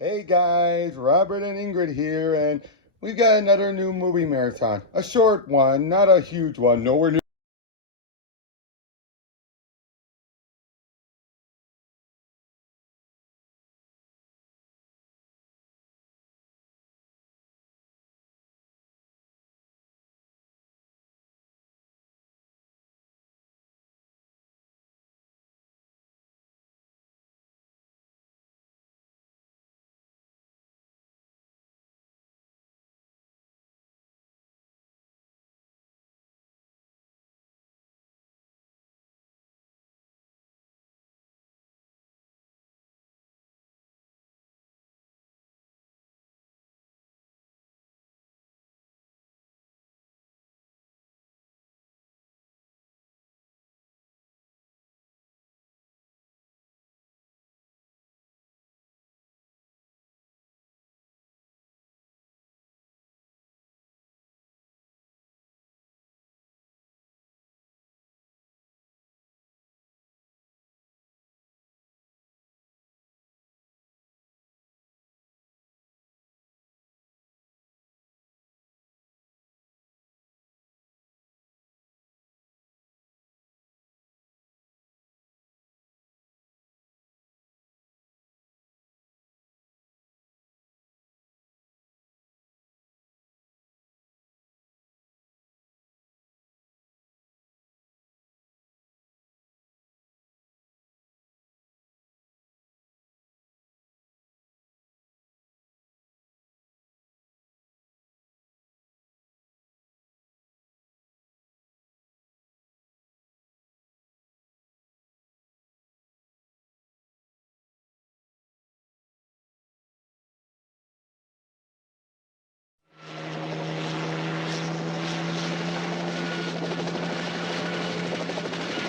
Hey guys, Robert and Ingrid here, and we've got another new movie marathon. A short one, not a huge one, nowhere near.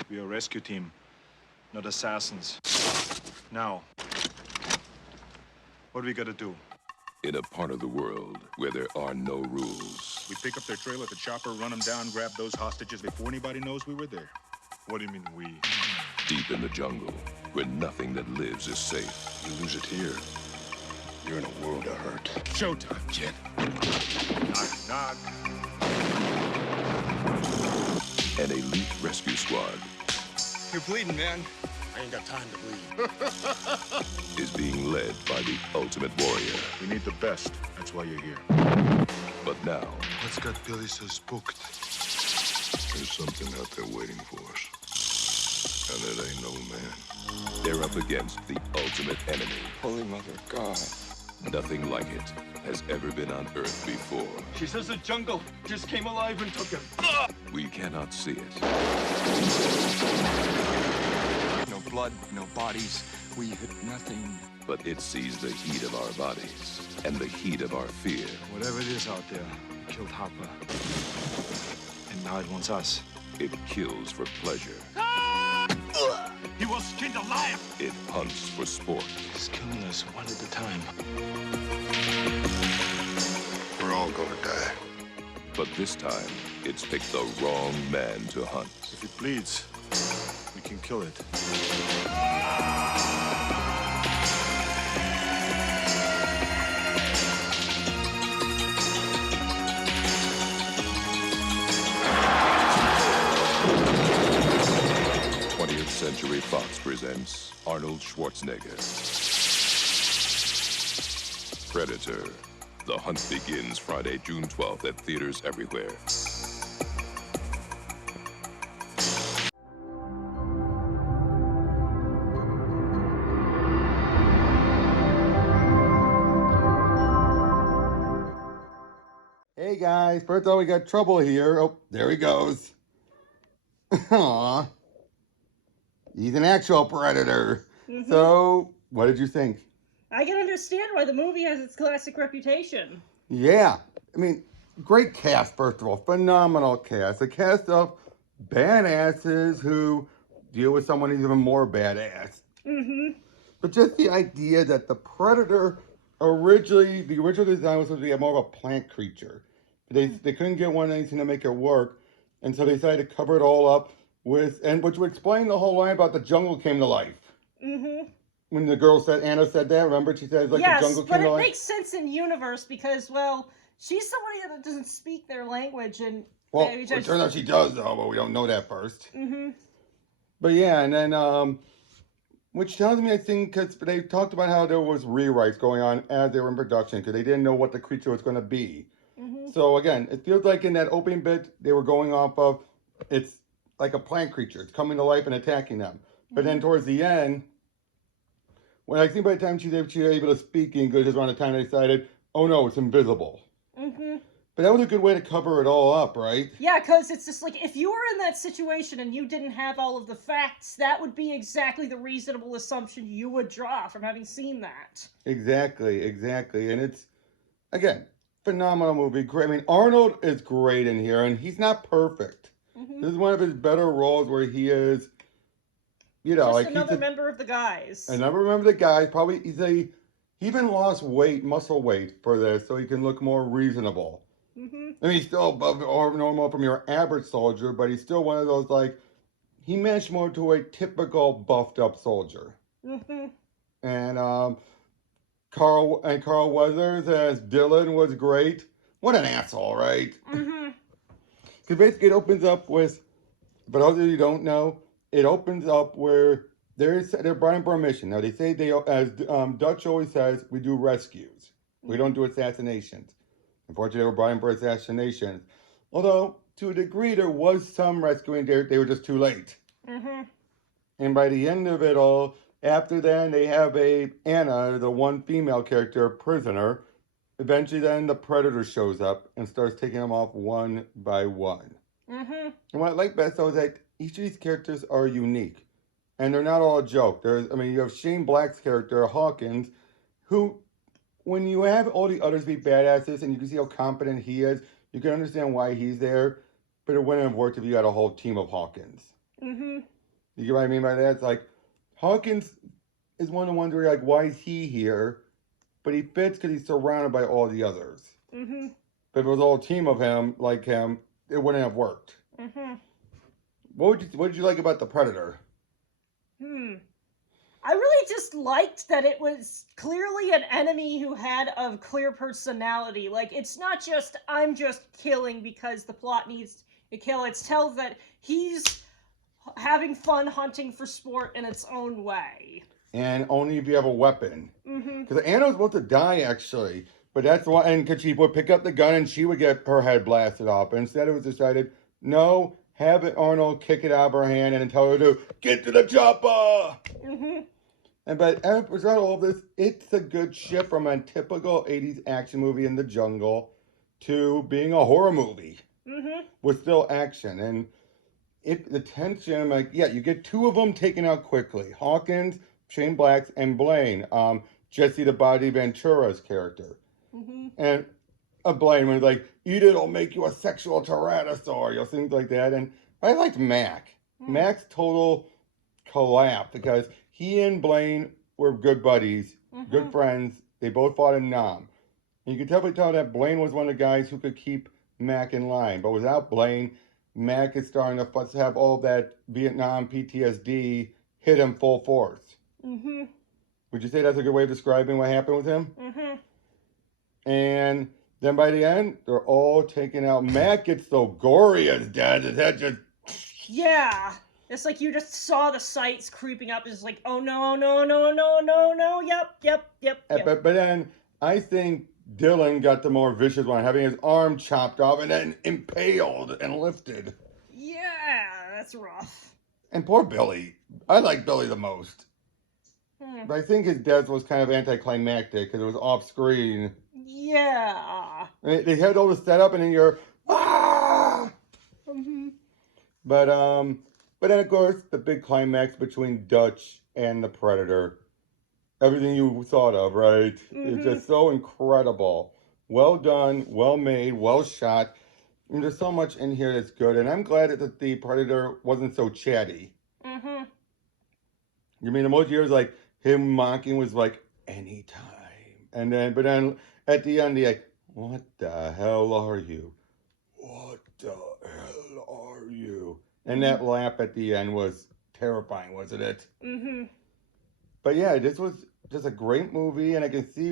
We are a rescue team, not assassins. Now, what do we gotta do? In a part of the world where there are no rules, We pick up their trail at the chopper, run them down, grab those hostages before anybody knows we were there. What do you mean, we? deep in the jungle, where nothing that lives is safe, You lose it here, you're in a world of hurt. Showtime, kid. Knock, knock. an elite rescue squad You're bleeding, man. I ain't got time to bleed. is being led by the ultimate warrior. We need the best. That's why you're here. But now, What's got Billy so spooked? There's something out there waiting for us. And it ain't no man. they're up against the ultimate enemy. Holy Mother God. Nothing like it has ever been on Earth before. She says the jungle just came alive and took him. We cannot see it, No blood, no bodies. We hit nothing. but it sees the heat of our bodies and the heat of our fear. Whatever it is out there, it killed Hopper. And now it wants us. It kills for pleasure. He was skinned alive. It hunts for sport. It's killing us one at a time. We're all gonna die. But this time, it's picked the wrong man to hunt. If it bleeds, we can kill it. 20th Century Fox presents Arnold Schwarzenegger. Predator. The hunt begins Friday, June 12th at theaters everywhere. Hey guys, first of all, we got trouble here. Oh, there he goes. Aw. He's an actual predator. So, what did you think? I can understand why the movie has its classic reputation. Yeah, I mean, great cast, first of all. Phenomenal cast. A cast of badasses who deal with someone who's even more badass. But just the idea that the predator the original design was supposed to be more of a plant creature. They couldn't get one anything to make it work, and so they decided to cover it all up with, and which would explain the whole line about the jungle came to life. when the girl said, Anna said that, remember? She said, like, yes, the jungle but king. it makes sense in universe because, well, she's somebody that doesn't speak their language, and Well, it turns out she does, though, but we don't know that first. Mm-hmm. But yeah, and then, which tells me, I think, because they talked about how there was rewrites going on as they were in production, because they didn't know what the creature was going to be. Mm-hmm. So again, it feels like in that opening bit, they were going off of, it's like a plant creature. It's coming to life and attacking them. But then towards the end, when I think by the time she's able to speak English is around the time they decided, oh no, it's invisible. Mm-hmm. But that was a good way to cover it all up, right? Yeah, because it's just like, if you were in that situation and you didn't have all of the facts, that would be exactly the reasonable assumption you would draw from having seen that. Exactly. And it's, again, phenomenal movie. Great. I mean, Arnold is great in here, and he's not perfect. Mm-hmm. This is one of his better roles where he is, you know, Just like another member of the guys. I never remember the guy. Probably he even lost weight, muscle weight for this, so he can look more reasonable. Mm-hmm. I mean, he's still above or normal from your average soldier, but he's still one of those, like, he matched more to a typical buffed up soldier. Mm-hmm. And Carl Weathers as Dylan was great. What an asshole, right? Mm-hmm. Because basically it opens up with, for those of you who don't know, it opens up where they're brought in for a mission. Now they say as Dutch always says, we do rescues. We don't do assassinations. Unfortunately, they were brought in for assassinations. Although, to a degree, there was some rescuing. They were just too late. Mm-hmm. And by the end of it all, after then, they have Anna, the one female character, prisoner. Eventually, then the Predator shows up and starts taking them off one by one. Mm-hmm. And what I like best, though, is that each of these characters are unique. And they're not all a joke. You have Shane Black's character, Hawkins, who, when you have all the others be badasses and you can see how competent he is, you can understand why he's there. But it wouldn't have worked if you had a whole team of Hawkins. Mm-hmm. You get what I mean by that? It's like, Hawkins is one of the ones where you're like, why is he here? But he fits because he's surrounded by all the others. Mm-hmm. But if it was all a team of him, like him, it wouldn't have worked. Mm-hmm. What did you like about the Predator? I really just liked that it was clearly an enemy who had a clear personality. Like, it's not just, I'm just killing because the plot needs to kill. It tells that he's having fun hunting for sport in its own way. And only if you have a weapon. Mm-hmm. Because Anna was about to die, actually. But that's why, and because she would pick up the gun and she would get her head blasted off. But instead it was decided, no, have it Arnold kick it out of her hand and tell her to get to the chopper. Mm-hmm. But as a result of all this, it's a good shift from a typical 80s action movie in the jungle to being a horror movie with still action. And the tension, like, yeah, you get two of them taken out quickly. Hawkins, Shane Black's, and Blain. Jesse the Body Ventura's character. And Blain was like, eat it, it'll make you a sexual tyrannosaur, things like that. And I liked Mac. Mac's total collapse because he and Blain were good buddies, good friends. They both fought in Nam. And you could definitely tell that Blain was one of the guys who could keep Mac in line. But without Blain, Mac is starting to have all that Vietnam PTSD hit him full force. Would you say that's a good way of describing what happened with him? And then by the end, they're all taken out. Mac gets so gory as dead. His head just... Yeah. It's like you just saw the sights creeping up. It's like, oh no, no, no, no, no, no. Yep. But then I think Dylan got the more vicious one, having his arm chopped off and then impaled and lifted. Yeah, that's rough. And poor Billy. I like Billy the most. But I think his death was kind of anticlimactic because it was off screen. Yeah. And they had all the setup and then you're, ah! But then of course the big climax between Dutch and the Predator. Everything you thought of, right? It's just so incredible. Well done, well made, well shot. And there's so much in here that's good. And I'm glad that the Predator wasn't so chatty. You mean the most years like him mocking was like anytime. But then at the end, he's like, what the hell are you? What the hell are you? And that laugh at the end was terrifying, wasn't it? But yeah, this was just a great movie, and I can see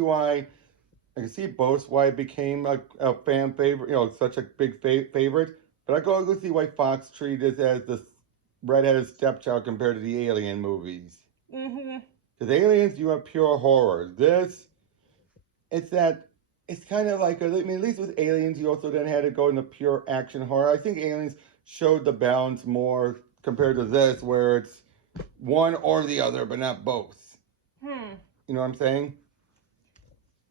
both why it became a fan favorite, such a big favorite. But I go see why Fox treated this as the redheaded stepchild compared to the Alien movies. Mm-hmm. Because Aliens, you have pure horror. This, it's kind of like, at least with Aliens, you also then had to go into pure action horror. I think Aliens showed the balance more compared to this, where it's one or the other, but not both. You know what I'm saying?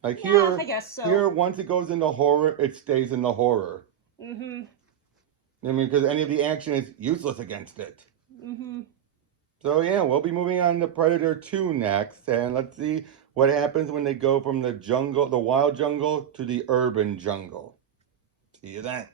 Like Yeah, I guess so. Here, once it goes into horror, it stays in the horror. Mm-hmm. I mean, because any of the action is useless against it. Mm-hmm. So yeah, we'll be moving on to Predator 2 next, and let's see what happens when they go from the wild jungle, to the urban jungle. See you then.